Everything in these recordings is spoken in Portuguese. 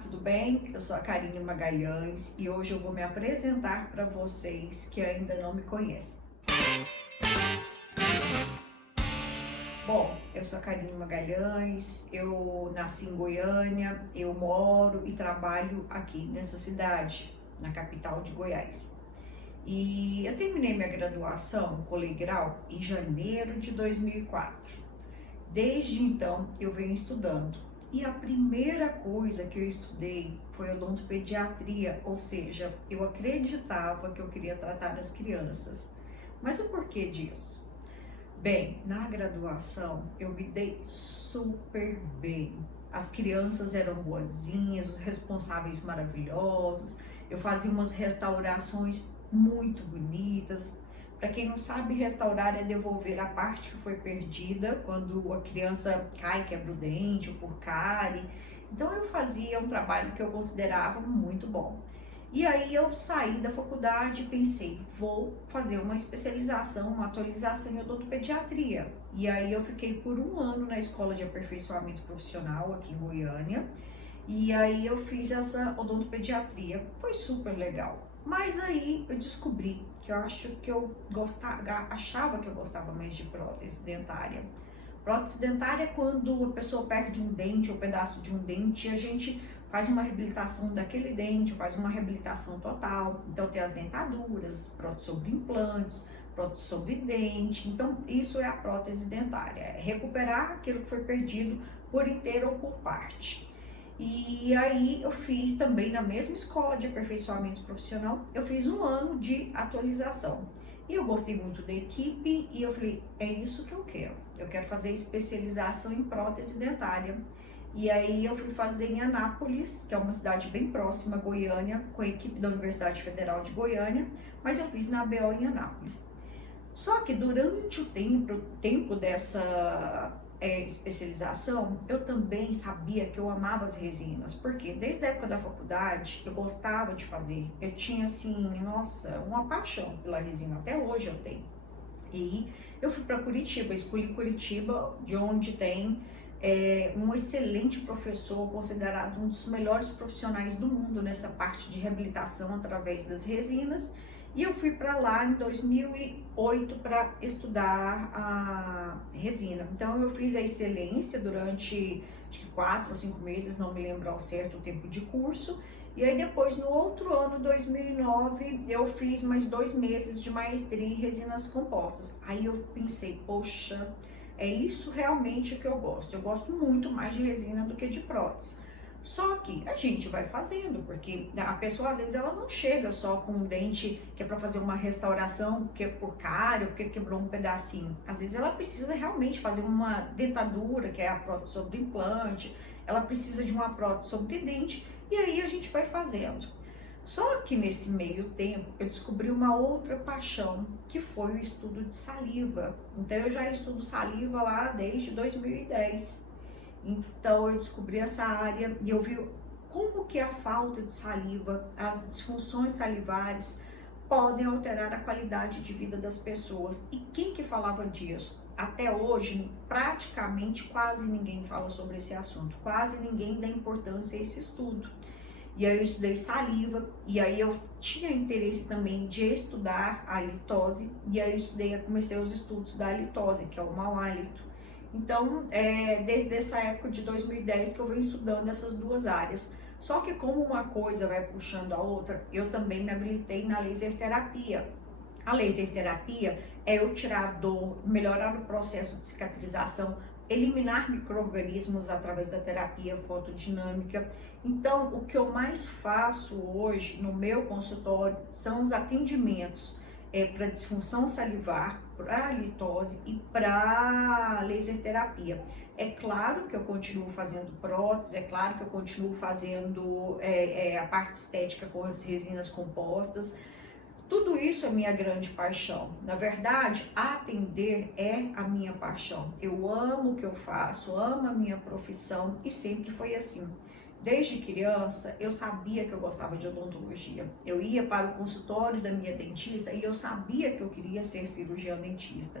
tudo bem? Eu sou a Karine Magalhães e hoje eu vou me apresentar para vocês que ainda não me conhecem. Bom, eu sou a Karine Magalhães, eu nasci em Goiânia, eu moro e trabalho aqui nessa cidade, na capital de Goiás. E eu terminei minha graduação colegial em janeiro de 2004. Desde então eu venho estudando. E a primeira coisa que eu estudei foi odontopediatria, ou seja, eu acreditava que eu queria tratar das crianças. Mas o porquê disso? Bem, na graduação eu me dei super bem. As crianças eram boazinhas, os responsáveis maravilhosos. Eu fazia umas restaurações muito bonitas. Para quem não sabe, restaurar é devolver a parte que foi perdida quando a criança cai, quebra o dente ou por cárie. Então eu fazia um trabalho que eu considerava muito bom. E aí eu saí da faculdade e pensei, vou fazer uma especialização, uma atualização em odontopediatria. E aí eu fiquei por um ano na escola de aperfeiçoamento profissional aqui em Goiânia. E aí eu fiz essa odontopediatria, foi super legal. Mas aí eu descobri que eu acho que achava que eu gostava mais de prótese dentária. Prótese dentária é quando a pessoa perde um dente ou um pedaço de um dente e a gente faz uma reabilitação daquele dente, faz uma reabilitação total. Então tem as dentaduras, prótese sobre implantes, prótese sobre dente. Então isso é a prótese dentária, é recuperar aquilo que foi perdido por inteiro ou por parte. E aí eu fiz também na mesma escola de aperfeiçoamento profissional, eu fiz um ano de atualização. E eu gostei muito da equipe e eu falei, é isso que eu quero fazer especialização em prótese dentária. E aí eu fui fazer em Anápolis, que é uma cidade bem próxima a Goiânia, com a equipe da Universidade Federal de Goiânia, mas eu fiz na ABO em Anápolis. Só que durante o tempo dessa especialização, eu também sabia que eu amava as resinas, porque desde a época da faculdade eu gostava de fazer, eu tinha assim, nossa, uma paixão pela resina, até hoje eu tenho. E eu fui para Curitiba, escolhi Curitiba, de onde tem um excelente professor, considerado um dos melhores profissionais do mundo nessa parte de reabilitação através das resinas. E eu fui para lá em 2008 para estudar a resina. Então eu fiz a excelência durante acho que 4 ou 5 meses, não me lembro ao certo o tempo de curso. E aí depois, no outro ano, 2009, eu fiz mais 2 meses de maestria em resinas compostas. Aí eu pensei, poxa, é isso realmente que eu gosto. Eu gosto muito mais de resina do que de prótese. Só que a gente vai fazendo, porque a pessoa às vezes ela não chega só com um dente que é para fazer uma restauração, que é por cárie, ou porque quebrou um pedacinho. Às vezes ela precisa realmente fazer uma dentadura, que é a prótese sobre implante, ela precisa de uma prótese sobre dente, e aí a gente vai fazendo. Só que nesse meio tempo eu descobri uma outra paixão, que foi o estudo de saliva. Então eu já estudo saliva lá desde 2010. Então eu descobri essa área e eu vi como que a falta de saliva, as disfunções salivares podem alterar a qualidade de vida das pessoas. E quem que falava disso? Até hoje, praticamente quase ninguém fala sobre esse assunto, quase ninguém dá importância a esse estudo. E aí eu estudei saliva, e aí eu tinha interesse também de estudar a halitose, e aí comecei os estudos da halitose, que é o mau hálito. Então, desde essa época de 2010 que eu venho estudando essas duas áreas. Só que como uma coisa vai puxando a outra, eu também me habilitei na laser terapia. A laser terapia é eu tirar a dor, melhorar o processo de cicatrização, eliminar micro-organismos através da terapia fotodinâmica. Então, o que eu mais faço hoje no meu consultório são os atendimentos para disfunção salivar, para litose e para laser terapia. É claro que eu continuo fazendo prótese, é claro que eu continuo fazendo a parte estética com as resinas compostas. Tudo isso é minha grande paixão. Na verdade, atender é a minha paixão. Eu amo o que eu faço, amo a minha profissão e sempre foi assim. Desde criança, eu sabia que eu gostava de odontologia. Eu ia para o consultório da minha dentista e eu sabia que eu queria ser cirurgiã dentista.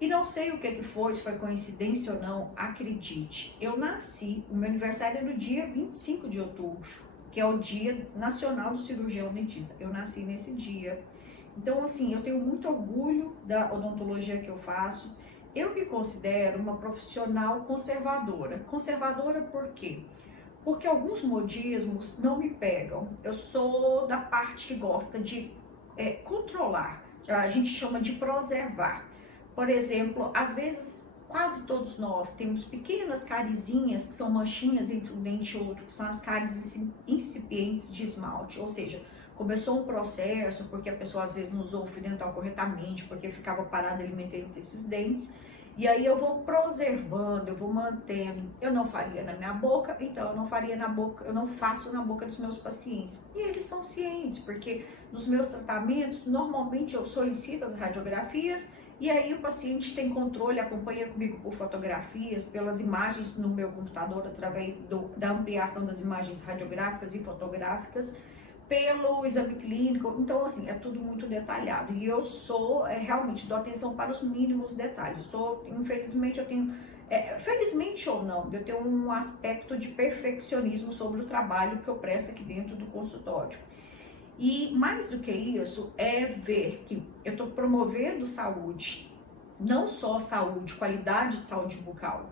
E não sei o que foi, se foi coincidência ou não, acredite. Eu nasci, o meu aniversário é no dia 25 de outubro, que é o Dia Nacional do Cirurgião Dentista. Eu nasci nesse dia. Então, assim, eu tenho muito orgulho da odontologia que eu faço. Eu me considero uma profissional conservadora. Conservadora por quê? Porque alguns modismos não me pegam. Eu sou da parte que gosta de controlar. A gente chama de preservar. Por exemplo, às vezes, quase todos nós temos pequenas carizinhas que são manchinhas entre um dente e outro, que são as cáries incipientes de esmalte. Ou seja, começou um processo porque a pessoa às vezes não usou o fio dental corretamente, porque ficava parada alimentando esses dentes. E aí eu vou preservando, eu vou mantendo. Eu não faria na minha boca, então eu não faria na boca, eu não faço na boca dos meus pacientes. E eles são cientes, porque nos meus tratamentos, normalmente eu solicito as radiografias e aí o paciente tem controle, acompanha comigo por fotografias, pelas imagens no meu computador, através da ampliação das imagens radiográficas e fotográficas, pelo exame clínico. Então, assim, é tudo muito detalhado. E eu sou, realmente, dou atenção para os mínimos detalhes. Infelizmente, eu tenho, felizmente ou não, eu tenho um aspecto de perfeccionismo sobre o trabalho que eu presto aqui dentro do consultório. E mais do que isso, é ver que eu estou promovendo saúde, não só saúde, qualidade de saúde bucal.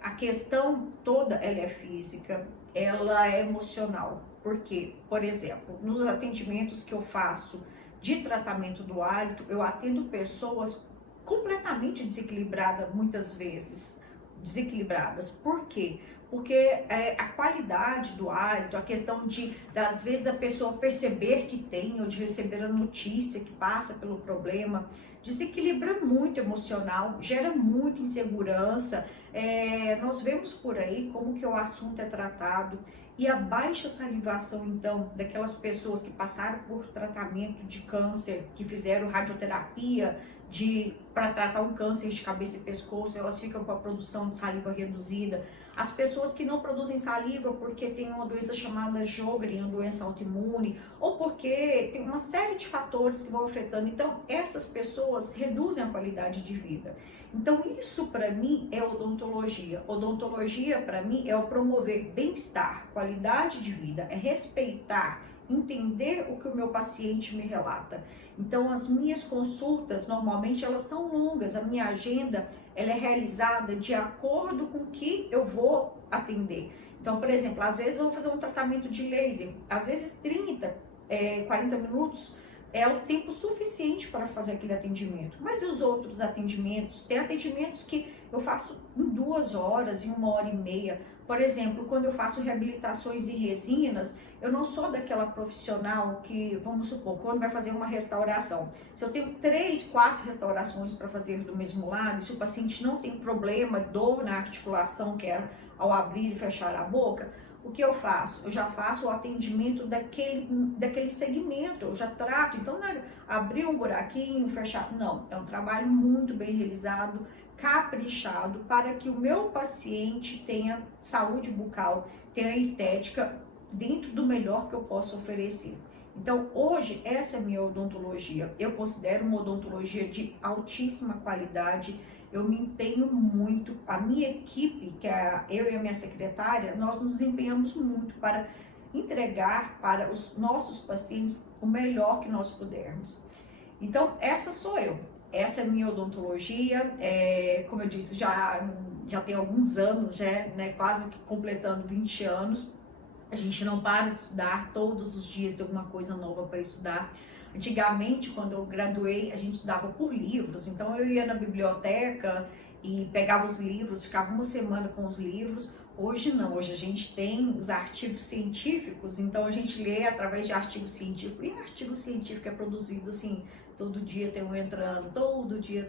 A questão toda, ela é física, ela é emocional. Porque, por exemplo, nos atendimentos que eu faço de tratamento do hálito, eu atendo pessoas completamente desequilibradas, muitas vezes. Desequilibradas. Por quê? Porque a qualidade do hálito, a questão de, das vezes, a pessoa perceber que tem, ou de receber a notícia que passa pelo problema, desequilibra muito emocional, gera muita insegurança. Nós vemos por aí como que o assunto é tratado. E a baixa salivação, então, daquelas pessoas que passaram por tratamento de câncer, que fizeram radioterapia para tratar um câncer de cabeça e pescoço, elas ficam com a produção de saliva reduzida. As pessoas que não produzem saliva porque tem uma doença chamada Sjögren, uma doença autoimune, ou porque tem uma série de fatores que vão afetando. Então, essas pessoas reduzem a qualidade de vida. Então, isso para mim é odontologia. Odontologia para mim é o promover bem-estar, qualidade de vida, é respeitar, entender o que o meu paciente me relata. Então, as minhas consultas, normalmente, elas são longas. A minha agenda, ela é realizada de acordo com o que eu vou atender. Então, por exemplo, às vezes eu vou fazer um tratamento de laser, às vezes 30, 40 minutos, é o tempo suficiente para fazer aquele atendimento. Mas e os outros atendimentos? Tem atendimentos que eu faço em 2 horas, em 1h30. Por exemplo, quando eu faço reabilitações em resinas, eu não sou daquela profissional que, vamos supor, quando vai fazer uma restauração. Se eu tenho 3, 4 restaurações para fazer do mesmo lado, se o paciente não tem problema, dor na articulação, que é ao abrir e fechar a boca, o que eu faço? Eu já faço o atendimento daquele segmento, eu já trato. Então, não é abrir um buraquinho, fechar. Não, é um trabalho muito bem realizado, caprichado, para que o meu paciente tenha saúde bucal, tenha estética dentro do melhor que eu posso oferecer. Então, hoje, essa é a minha odontologia. Eu considero uma odontologia de altíssima qualidade. Eu me empenho muito, a minha equipe, que é eu e a minha secretária, nós nos empenhamos muito para entregar para os nossos pacientes o melhor que nós pudermos. Então, essa sou eu, essa é a minha odontologia, como eu disse, já tem alguns anos, já, né, quase que completando 20 anos, a gente não para de estudar, todos os dias tem alguma coisa nova para estudar. Antigamente, quando eu graduei, a gente estudava por livros, então eu ia na biblioteca e pegava os livros, ficava uma semana com os livros. Hoje não, hoje a gente tem os artigos científicos, então a gente lê através de artigos científicos, e artigo científico é produzido assim, todo dia tem um entrando, todo dia,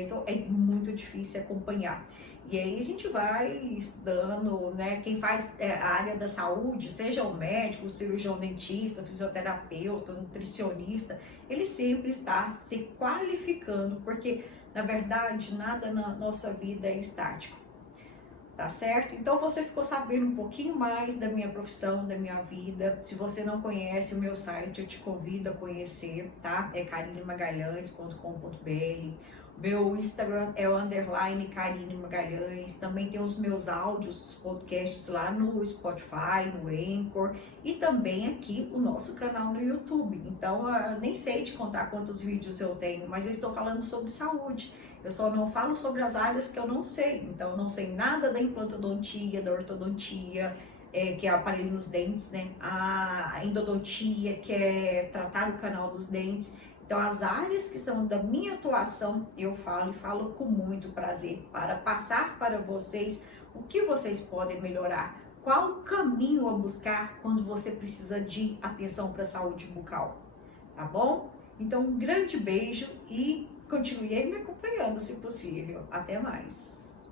então é muito difícil acompanhar. E aí a gente vai estudando, né? Quem faz a área da saúde, seja o médico, o cirurgião dentista, fisioterapeuta, nutricionista, ele sempre está se qualificando, porque na verdade nada na nossa vida é estático, tá certo? Então você ficou sabendo um pouquinho mais da minha profissão, da minha vida. Se você não conhece o meu site, eu te convido a conhecer, tá? É carinemagahalhaes.com.br. Meu Instagram é o _ Karine Magalhães. Também tem os meus áudios, podcasts lá no Spotify, no Anchor e também aqui o nosso canal no YouTube. Então, eu nem sei te contar quantos vídeos eu tenho, mas eu estou falando sobre saúde. Eu só não falo sobre as áreas que eu não sei. Então, eu não sei nada da implantodontia, da ortodontia, que é aparelho nos dentes, né? A endodontia, que é tratar o canal dos dentes. Então, as áreas que são da minha atuação, eu falo e falo com muito prazer para passar para vocês o que vocês podem melhorar, qual o caminho a buscar quando você precisa de atenção para a saúde bucal, tá bom? Então, um grande beijo e continue aí me acompanhando, se possível. Até mais!